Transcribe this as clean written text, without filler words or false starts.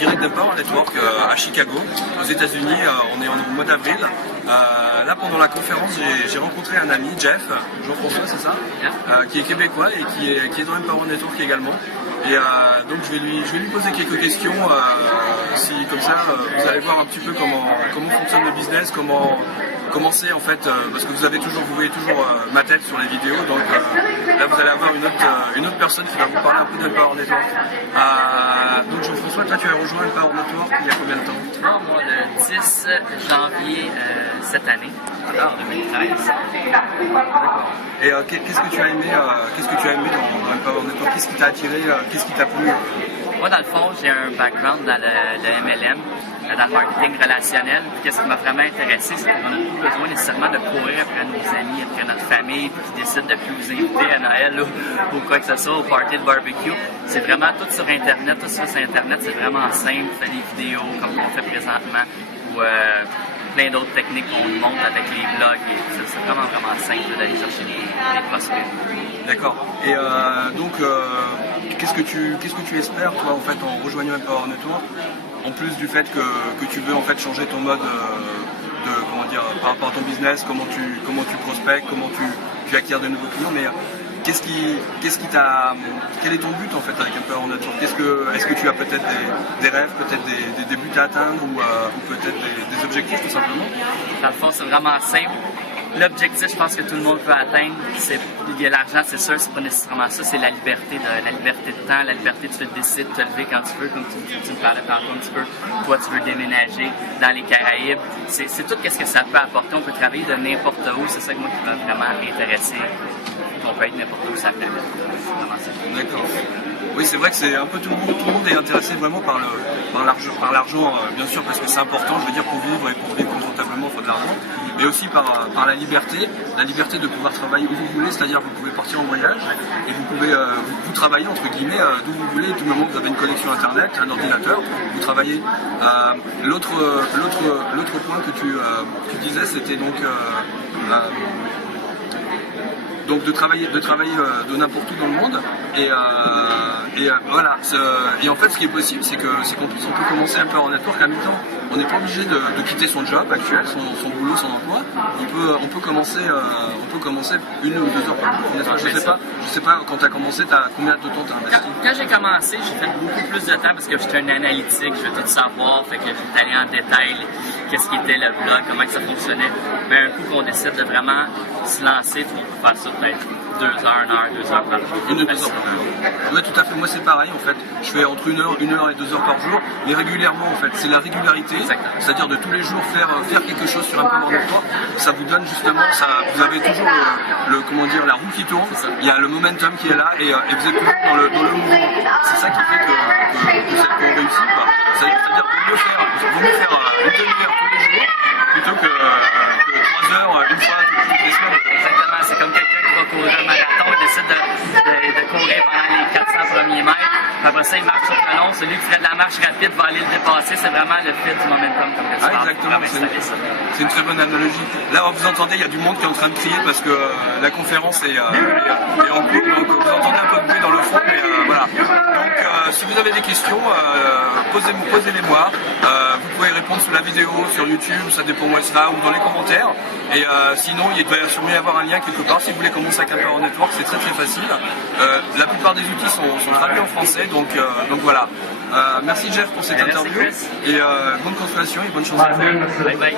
direct d'Empower Network à Chicago, aux États-Unis. On est en mois d'avril. Là, pendant la conférence, j'ai rencontré un ami, Jeff, Jean-François, c'est ça, qui est québécois et qui est dans Empower Network également. Et donc je vais lui poser quelques questions, si comme ça vous allez voir un petit peu comment fonctionne le business, comment c'est en fait, parce que vous voyez toujours ma tête sur les vidéos, donc là vous allez avoir une autre personne qui va vous parler un peu d'Empower Network. Donc Jean-François, toi tu as rejoint Empower Network il y a combien de temps? Moi, le 10 janvier cette année, en 2013. Et qu'est-ce que tu as aimé dans Empower Network? Qu'est-ce qui t'a attiré? Qu'est-ce qui t'a plu? Moi, dans le fond, j'ai un background dans le MLM, dans le marketing relationnel. Puis, ce qui m'a vraiment intéressé, c'est qu'on n'a plus besoin nécessairement de courir après nos amis, après notre famille, puis qui décident de plus vous inviter à Noël ou quoi que ce soit, au party de barbecue. C'est vraiment tout sur Internet. Tout sur Internet, c'est vraiment simple. On fait des vidéos comme on fait présentement, ou plein d'autres techniques qu'on nous montre avec les blogs. C'est vraiment simple d'aller chercher les prospects. D'accord. Et donc, qu'est-ce que tu espères, toi, en fait, en rejoignant Empower Network, en plus du fait que tu veux en fait changer ton mode par rapport à ton business, comment tu prospectes, comment tu acquiers de nouveaux clients, mais quel est ton but en fait avec Empower Network? Est-ce que tu as peut-être des rêves, peut-être des buts à atteindre ou peut-être des objectifs tout simplement? Dans le fond, c'est vraiment simple. L'objectif, je pense que tout le monde peut atteindre, l'argent, c'est sûr, c'est pas nécessairement ça, c'est la liberté de temps, la liberté de décider de te lever quand tu veux, comme tu me parlais tantôt un petit peu. Toi, tu veux déménager dans les Caraïbes. C'est tout ce que ça peut apporter. On peut travailler de n'importe où. C'est ça que moi qui m'a vraiment intéressé. On peut être n'importe où ça fait. C'est vraiment ça. D'accord. Oui, c'est vrai que c'est un peu tout le monde est intéressé vraiment par l'argent, bien sûr, parce que c'est important, je veux dire, pour vivre et pour vivre confortablement, il faut de l'argent, mais aussi par la liberté de pouvoir travailler où vous voulez, c'est-à-dire vous pouvez partir en voyage et vous pouvez vous travailler entre guillemets d'où vous voulez, tout le moment vous avez une connexion internet, un ordinateur, vous travaillez. L'autre point que tu disais, c'était donc de travailler de n'importe où dans le monde et voilà. Et en fait, ce qui est possible, c'est qu'on peut commencer un peu en network à mi-temps. On n'est pas obligé de quitter son job actuel, son boulot, son emploi. On peut commencer 1 ou 2 heures par jour. Je sais pas quand tu as commencé, combien de temps tu as investi? Quand j'ai commencé, j'ai fait beaucoup plus de temps parce que j'étais un analytique, je veux tout savoir, fait que j'étais allé en détail, qu'est-ce qui était le blog, comment que ça fonctionnait. Mais un coup qu'on décide de vraiment se lancer, on peut faire ça peut-être 2 heures, 1 heure, 2 heures par jour. 1 ou 2 heures par jour. Oui, tout à fait. Moi, c'est pareil en fait. Je fais entre 1 heure et 2 heures par jour, mais régulièrement en fait. C'est la régularité, c'est-à-dire de tous les jours faire quelque chose sur Empower Network. Ça vous donne justement, vous avez toujours la roue qui tourne. Il y a le momentum qui est là et vous êtes toujours dans le mouvement. C'est ça qui fait qu'on réussit. C'est-à-dire qu'il vaut mieux faire une demi-heure tous les jours plutôt que 3 heures une fois toutes les semaines. Exactement, c'est comme quelqu'un qui va courir un marathon et décide de courir pendant les 400 premiers mètres. Après ça, il marche sur le long. Celui qui ferait de la marche rapide va aller le dépasser. C'est vraiment le fit du momentum comme ça. Exactement, c'est une très bonne analogie. Là, vous entendez, il y a du monde qui est en train de crier parce que la conférence est en cours. Donc, vous entendez un peu de bruit dans le fond, mais voilà. Donc, si vous avez des questions, posez-les-moi. Vous pouvez répondre sous la vidéo, sur YouTube, ça dépend où elle sera, ou dans les commentaires. Et sinon, il doit sûrement y avoir un lien quelque part. Si vous voulez commencer avec Empower Network, c'est très très facile. La plupart des outils sont traduits en français, donc voilà. Merci Jeff pour cette interview. Et bonne continuation et bonne chance. Bye bye.